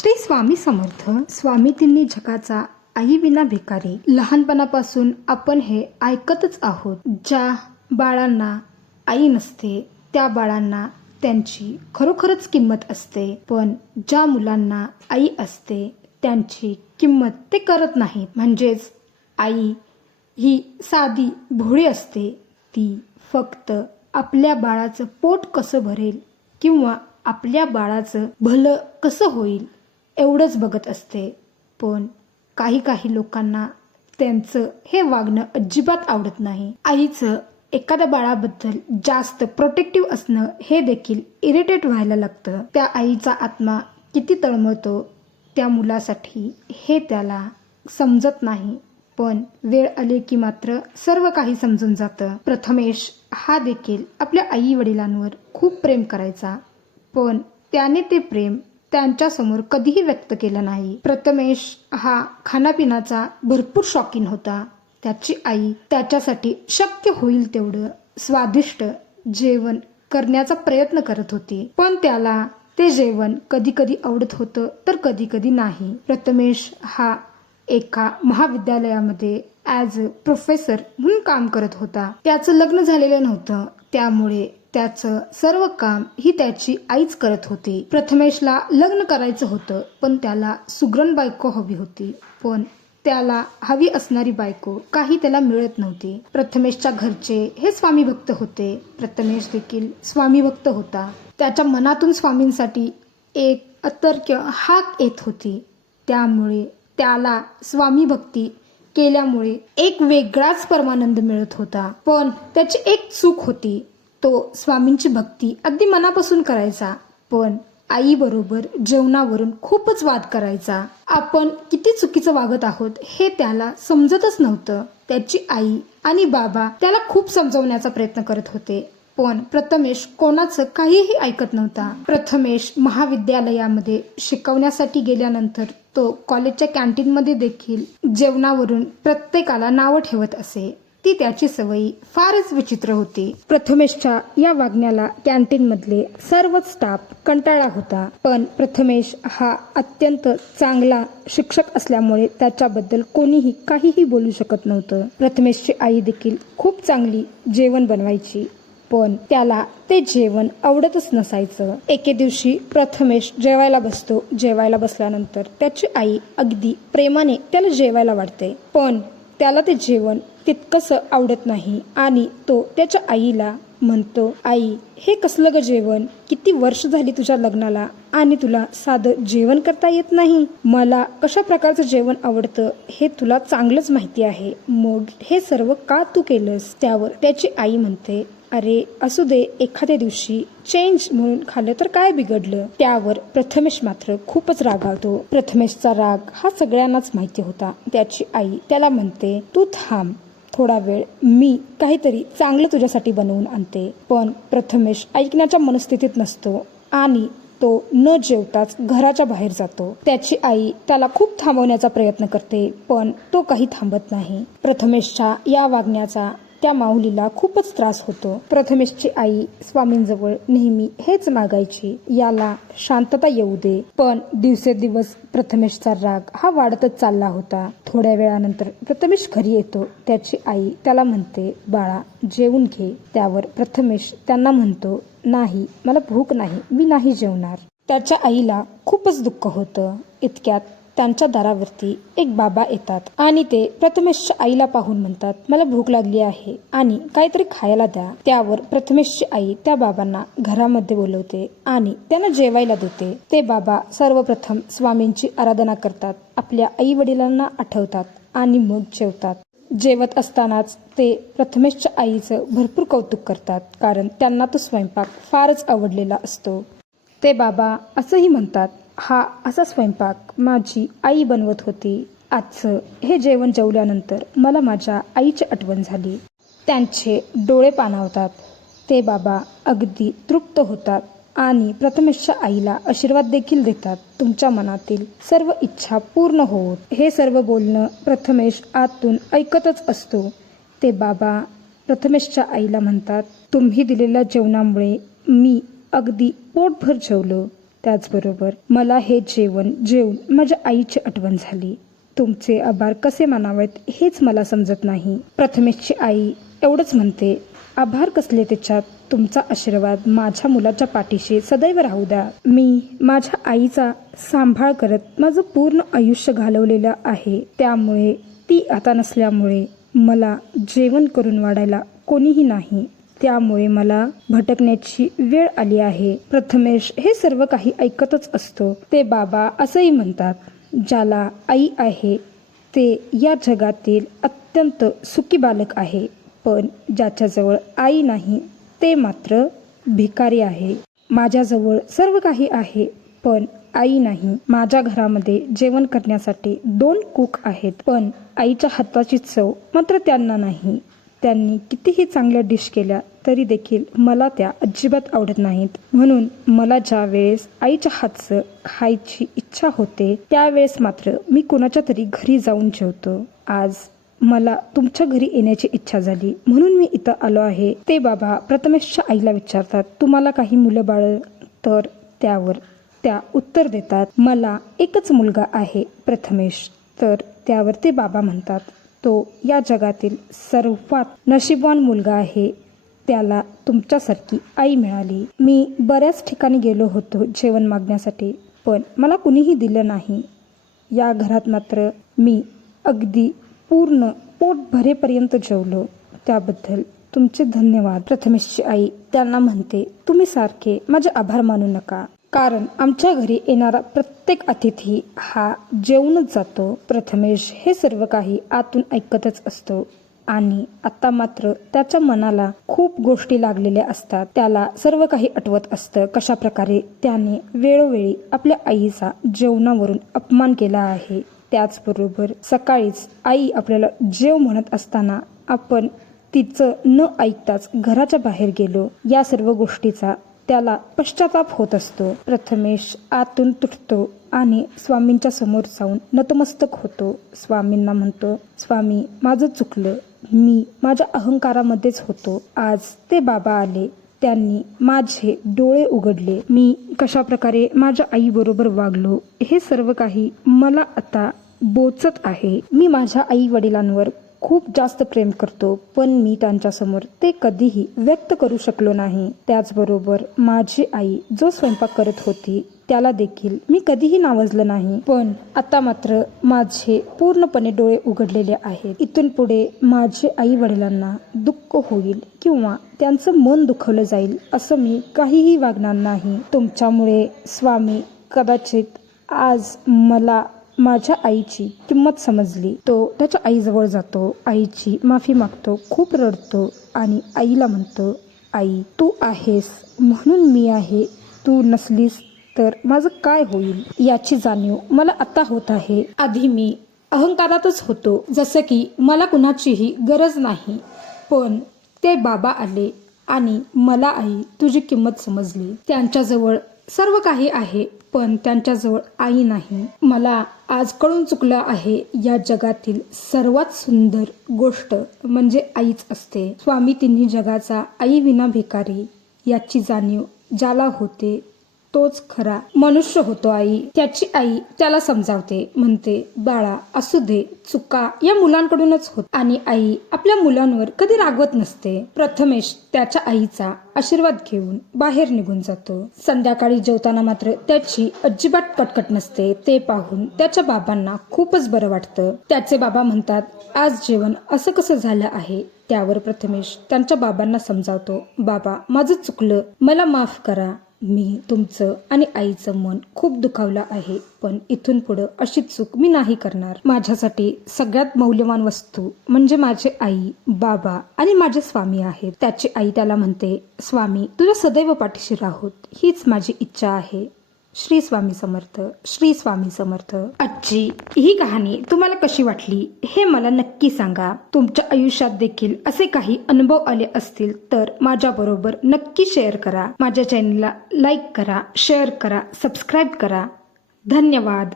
श्री स्वामी समर्थ. स्वामी तिन्ही जगाचा आई विना भिकारी. लहानपणापासून आपण हे ऐकतच आहोत. ज्या बाळांना आई नसते त्या बाळांना त्यांची खरोखरच किंमत असते, पण ज्या मुलांना आई असते त्यांची किंमत ते करत नाहीत. म्हणजेच आई ही साधी भोळी असते. ती फक्त आपल्या बाळाचं पोट कसं भरेल किंवा आपल्या बाळाचं भलं कसं होईल एवढंच बघत असते. पण काही लोकांना त्यांचं हे वागणं अजिबात आवडत नाही. आईचं एखाद्या बाळाबद्दल जास्त प्रोटेक्टिव्ह असणं हे देखील इरिटेट व्हायला लागतं. त्या आईचा आत्मा किती तळमळतो त्या मुलासाठी हे त्याला समजत नाही. पण वेळ आली की मात्र सर्व काही समजून जातं. प्रथमेश हा देखील आपल्या आई वडिलांवर खूप प्रेम करायचा, पण त्याने ते प्रेम त्यांच्यासमोर कधीही व्यक्त केलं नाही. प्रथमेश हा खाण्यापिण्याचा भरपूर शौकीन होता. त्याची आई त्याच्यासाठी शक्य होईल तेवढं स्वादिष्ट जेवण करण्याचा प्रयत्न करत होती, पण त्याला ते जेवण कधी कधी आवडत होतं तर कधी कधी नाही. प्रथमेश हा एका महाविद्यालयामध्ये ॲज अ प्रोफेसर म्हणून काम करत होता. त्याचं लग्न झालेलं नव्हतं, त्यामुळे त्याचं सर्व काम ही त्याची आईच करत होती. प्रथमेशला लग्न करायचं होतं, पण त्याला सुगरण बायको हवी होती. पण त्याला हवी असणारी बायको काही त्याला मिळत नव्हती. प्रथमेशच्या घरचे हे स्वामी भक्त होते. प्रथमेश देखील स्वामी भक्त होता. त्याच्या मनातून स्वामींसाठी एक अतर्क्य हाक येत होती. त्यामुळे त्याला स्वामी भक्ती केल्यामुळे एक वेगळाच परमानंद मिळत होता. पण त्याची एक चूक होती. तो स्वामींची भक्ती अगदी मनापासून करायचा, पण आई बरोबर जेवणावरून खूपच वाद करायचा. आपण किती चुकीचं वागत आहोत हे त्याला समजतच नव्हतं. त्याची आई आणि बाबा त्याला खूप समजवण्याचा प्रयत्न करत होते, पण प्रथमेश कोणाचं काहीही ऐकत नव्हता. प्रथमेश महाविद्यालयामध्ये शिकवण्यासाठी गेल्यानंतर तो कॉलेजच्या कॅन्टीनमध्ये देखील जेवणावरून प्रत्येकाला नावं ठेवत असे. ती त्याची सवयी फारच विचित्र होती. प्रथमेशच्या या वागण्याला कॅन्टीनमधले सर्वच स्टाफ कंटाळा होता, पण प्रथमेश हा अत्यंत चांगला शिक्षक असल्यामुळे त्याच्याबद्दल कोणीही काहीही बोलू शकत नव्हतं. प्रथमेशची आई देखील खूप चांगली जेवण बनवायची, पण त्याला ते जेवण आवडतच नसायचं. एके दिवशी प्रथमेश जेवायला बसतो. जेवायला बसल्यानंतर त्याची आई अगदी प्रेमाने त्याला जेवायला वाढते, पण त्याला ते जेवण तितकंसं आवडत नाही आणि तो त्याच्या आईला म्हणतो, आई हे कसलं ग जेवण, किती वर्ष झाली तुझ्या लग्नाला आणि तुला साधं जेवण करता येत नाही. मला कशा प्रकारचं जेवण आवडतं हे तुला चांगलंच माहिती आहे, मग हे सर्व का तू केलंस. त्यावर त्याची आई म्हणते, अरे असू दे, एखाद्या दिवशी चेंज म्हणून खाल्लं तर काय बिघडलं. त्यावर प्रथमेश मात्र खूपच रागावतो. प्रथमेशचा राग हा सगळ्यांनाच माहिती होता. त्याची आई त्याला म्हणते, तू थांब थोडा वेळ, मी काहीतरी चांगलं तुझ्यासाठी बनवून आणते. पण प्रथमेश ऐकण्याच्या मनस्थितीत नसतो आणि तो न जेवताच घराच्या बाहेर जातो. त्याची आई त्याला खूप थांबवण्याचा प्रयत्न करते, पण तो काही थांबत नाही. प्रथमेशच्या या वागण्याचा त्या माऊलीला खूपच त्रास होतो. प्रथमेशची आई स्वामींजवळ नेहमी हेच मागायची, याला शांतता येऊ दे. पण दिवसेंदिवस प्रथमेशचा राग हा वाढतच चालला होता. थोड्या वेळानंतर प्रथमेश घरी येतो. त्याची आई त्याला म्हणते, बाळा जेवून घे. त्यावर प्रथमेश त्यांना म्हणतो, नाही मला भूक नाही, मी नाही जेवणार. त्याच्या आईला खूपच दुःख होतं. इतक्यात त्यांच्या दारावरती एक बाबा येतात आणि ते प्रथमेशच्या आईला पाहून म्हणतात, मला भूक लागली आहे आणि काहीतरी खायला द्या. त्यावर प्रथमेशची आई त्या बाबांना घरामध्ये बोलवते आणि त्यांना जेवायला देते. ते बाबा सर्वप्रथम स्वामींची आराधना करतात, आपल्या आई वडिलांना आठवतात आणि मग जेवतात. जेवत असतानाच ते प्रथमेशच्या आईचं भरपूर कौतुक करतात, कारण त्यांना तो स्वयंपाक फारच आवडलेला असतो. ते बाबा असंही म्हणतात, हा असा स्वयंपाक माझी आई बनवत होती. आजचं हे जेवण जेवल्यानंतर मला माझ्या आईची आठवण झाली. त्यांचे डोळे पाणावतात. ते बाबा अगदी तृप्त होतात आणि प्रथमेशच्या आईला आशीर्वाद देखील देतात, तुमच्या मनातील सर्व इच्छा पूर्ण होत. हे सर्व बोलणं प्रथमेश आतून ऐकतच असतो. ते बाबा प्रथमेशच्या आईला म्हणतात, तुम्ही दिलेल्या जेवणामुळे मी अगदी पोटभर जेवलो. त्याचबरोबर मला हे जेवण जेवून माझ्या आईची आठवण झाली. तुमचे आभार कसे मानावेत हेच मला समजत नाही. प्रथमेशची आई एवढंच म्हणते, आभार कसले त्याच्यात, तुमचा आशीर्वाद माझ्या मुलाच्या पाठीशी सदैव राहू द्या. मी माझ्या आईचा सांभाळ करत माझं पूर्ण आयुष्य घालवलेलं आहे. त्यामुळे ती आता नसल्यामुळे मला जेवण करून वाढायला कोणीही नाही. त्यामुळे मला भटकण्याची वेळ आली आहे. प्रथमेश हे सर्व काही ऐकतच असतो. ते बाबा असंही म्हणतात, ज्याला आई आहे ते या जगातील अत्यंत सुखी बालक आहे, पण ज्याच्याजवळ आई नाही ते मात्र भिकारी आहे. माझ्याजवळ सर्व काही आहे पण आई नाही. माझ्या घरामध्ये जेवण करण्यासाठी 2 कुक आहेत, पण आईच्या हाताची चव मात्र त्यांना नाही. त्यांनी कितीही चांगल्या डिश केल्या तरी देखील मला त्या अजिबात आवडत नाहीत. म्हणून मला ज्या वेळेस आईच्या हातचं खायची इच्छा होते त्यावेळेस मात्र मी कोणाच्या तरी घरी जाऊन जेवतो. आज मला तुमच्या घरी येण्याची इच्छा झाली म्हणून मी इथं आलो आहे. ते बाबा प्रथमेशच्या आईला विचारतात, तुम्हाला काही मुलं बाळ? तर त्यावर त्या उत्तर देतात, मला एकच मुलगा आहे प्रथमेश. तर त्यावर ते बाबा म्हणतात, तो या जगातील सर्वात नशीबवान मुलगा आहे. त्याला तुमच्यासारखी आई मिळाली. मी बऱ्याच ठिकाणी गेलो होतो जेवण मागण्यासाठी, पण मला कुणीही दिलं नाही. या घरात मात्र मी अगदी पूर्ण पोट भरेपर्यंत जेवलो. त्याबद्दल तुमचे धन्यवाद. प्रथमेशची आई त्यांना म्हणते, तुम्ही सारखे माझे आभार मानू नका, कारण आमच्या घरी येणारा प्रत्येक अतिथी हा जेवूनच जातो. प्रथमेश हे सर्व काही आतून ऐकतच असतो आणि आता मात्र त्याच्या मनाला खूप गोष्टी लागलेल्या असतात. त्याला सर्व काही आठवत असतं, कशा प्रकारे त्याने वेळोवेळी आपल्या आईचा जेवणावरून अपमान केला आहे. त्याचबरोबर सकाळीच आई आपल्याला जेव म्हणत असताना आपण तिचं न ऐकताच घराच्या बाहेर गेलो. या सर्व गोष्टीचा त्याला पश्चाताप होत असतो. प्रथमेश आतून तुटतो आणि स्वामींच्या समोर जाऊन नतमस्तक होतो. स्वामींना म्हणतो, स्वामी माझं चुकलं, मी माझ्या अहंकारामध्येच होतो. आज ते बाबा आले, त्यांनी माझे डोळे उघडले. मी कशा प्रकारे माझ्या आई बरोबर वागलो हे सर्व काही मला आता बोचत आहे. मी माझ्या आई वडिलांवर खूप जास्त प्रेम करतो, पण मी त्यांच्यासमोर ते कधीही व्यक्त करू शकलो नाही. त्याचबरोबर माझी आई जो स्वयंपाक करत होती त्याला देखील मी कधीही नावजलं नाही. पण आता मात्र माझे पूर्णपणे डोळे उघडलेले आहेत. इथून पुढे माझे आई वडिलांना दुःख होईल किंवा त्यांचं मन दुखवलं जाईल असं मी काहीही वागणार नाही. तुमच्यामुळे स्वामी कदाचित आज मला माझ्या आईची किंमत समजली. तो त्याच्या आईजवळ जातो, आईची माफी मागतो, खूप रडतो आणि आईला म्हणतो, आई तू आहेस म्हणून मी आहे, तू नसलीस तर माझं काय होईल याची जाणीव मला आता होत आहे. आधी मी अहंकारातच होतो, जसं की मला कुणाचीही गरज नाही. पण ते बाबा आले आणि मला आई तुझी किंमत समजली. त्यांच्याजवळ सर्व काही आहे पण त्यांच्याजवळ आई नाही. मला आज कळून चुकलं आहे, या जगातील सर्वात सुंदर गोष्ट म्हणजे आईच असते. स्वामी तिन्ही जगाचा आई विना भिकारी याची जाणीव ज्याला होते तोच खरा मनुष्य होतो. आई त्याची आई त्याला समजावते, म्हणते बाळा असू दे, चुका या मुलांकडूनच होत आणि आई आपल्या मुलांवर कधी रागवत नसते. प्रथमेश त्याच्या आईचा आशीर्वाद घेऊन बाहेर निघून जातो. संध्याकाळी जेवताना मात्र त्याची अजिबात कटकट नसते. ते पाहून त्याच्या बाबांना खूपच बरं वाटतं. त्याचे बाबा म्हणतात, आज जेवण असं कसं झालं आहे? त्यावर प्रथमेश त्यांच्या बाबांना समजावतो, बाबा माझं चुकलं, मला माफ करा. मी तुमचं आणि आईचं मन खूप दुखावलं आहे, पण इथून पुढं अशी चूक मी नाही करणार. माझ्यासाठी सगळ्यात मौल्यवान वस्तू म्हणजे माझे आई, बाबा आणि माझे स्वामी आहेत. त्याची आई त्याला म्हणते, स्वामी तुझ्या सदैव पाठीशी राहोत हीच माझी इच्छा आहे. श्री स्वामी समर्थ, श्री स्वामी समर्थ. आजची ही कहाणी तुम्हाला कशी वाटली हे मला नक्की सांगा. तुमच्या आयुष्यात देखील असे काही अनुभव आले असतील तर माझ्या बरोबर नक्की शेअर करा. माझ्या चॅनलला लाईक करा, शेअर करा, सबस्क्राईब करा. धन्यवाद.